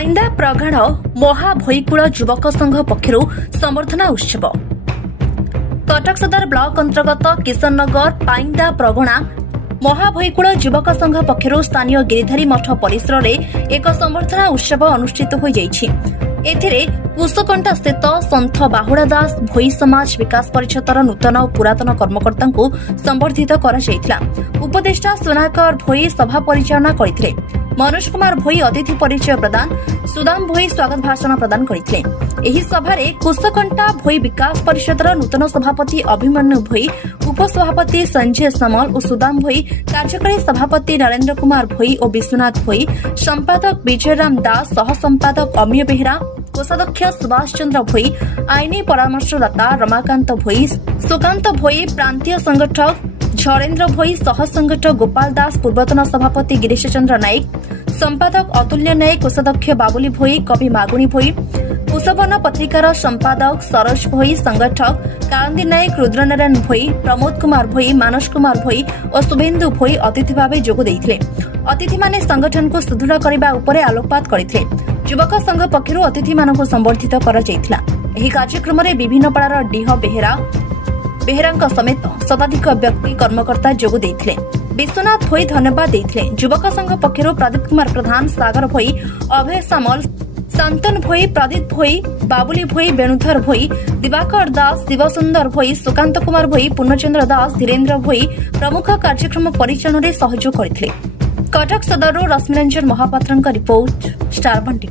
ପାଇନ୍ଦା ପ୍ରଗାଢ଼ ମହାଭୋଇକୂଳ ଯୁବକ ସଂଘ ପକ୍ଷରୁ ସମ୍ବର୍ଦ୍ଧନା ଉତ୍ସବ। କଟକ ସଦର ବ୍ଲକ ଅନ୍ତର୍ଗତ କିଶନନଗର ପାଇନ୍ଦା ପ୍ରଗଣା ମହାଭୋଇକୂଳ ଯୁବକ ସଂଘ ପକ୍ଷରୁ ସ୍ଥାନୀୟ ଗିରିଧାରୀ ମଠ ପରିସରରେ ଏକ ସମ୍ବର୍ଦ୍ଧନା ଉତ୍ସବ ଅନୁଷ୍ଠିତ ହୋଇଯାଇଛି। ଏଥିରେ କୁଶକଣ୍ଟା ସ୍ଥିତ ସନ୍ଥ ବାହୁଡ଼ା ଦାସ ଭୋଇ ସମାଜ ବିକାଶ ପରିଷଦର ନୂତନ ଓ ପୁରାତନ କର୍ମକର୍ତ୍ତାଙ୍କୁ ସମ୍ବର୍ଦ୍ଧିତ କରାଯାଇଥିଲା। ଉପଦେଷ୍ଟା ସୁନାକର ଭୋଇ ସଭା ପରିଚାଳନା କରିଥିଲେ। मनोज कुमार भोई अतिथि परिचय प्रदान, सुदाम भोई स्वागत भाषण प्रदान करथिले। एही सभारे कुशकंटा भोई विकास परिषदर नूतन सभापति अभिमन्यु भोई, उपसभापति संजय समल और सुदाम भोई, कार्यकारी सभापति नरेंद्र कुमार भोई और विश्वनाथ भोई, संपादक विजयराम दास, सह संपादक अमीय बेहरा, कोषाध्यक्ष सुभाष चंद्र भोई, आईनी परामर्शदाता रमाकांत भोई, सुकांत भोई, प्रांतीय संगठक झरेन्द्र भोई, सह संगठक गोपाल दास, पूर्वतन सभापति गिरीश चंद्र नाइक, संपादक अतुल्य नाइक, कोषाध्यक्ष बाबुली भोई, कवि मागुणी भोई, कुशवन पत्रिकार संपादक सरोज भोई, संगठक कांदी नाइक, रुद्रनारायण भोई, प्रमोद कुमार भोई, मानस कुमार भोई और शुभेन्दु भोई अतिथि भाव जोग देइथिले। अतिथि माने संगठन को सुदृढ़ करबा उपरे आलोकपात करथिले। युवक संघ पक्षरु अतिथि मानकु संबर्धित करा जायथिला। एही कार्यक्रम रे विभिन्न पाड़ार डीह बेहेरा समेत शताधिक व्यक्ति कर्मकर्ता जोग देइथिले। विश्वनाथ भोई धन्यवाद देइथिले। युवक संघ पक्षरु प्रदीप कुमार प्रधान, सागर भोई, अभय सामल, शांतन भोई, प्रदीप भोई, बाबुली भोई, वेणुधर भोई, दिवाकर दास, शिवसुंदर भोई, सुकांत कुमार भोई, पूर्णचंद्र दास, धीरेन्द्र भोई प्रमुख कार्यक्रम परिचालन में सहयोग करथिले। कटक सदर रश्मिरंजन महापात्र रिपोर्ट, स्टार 1।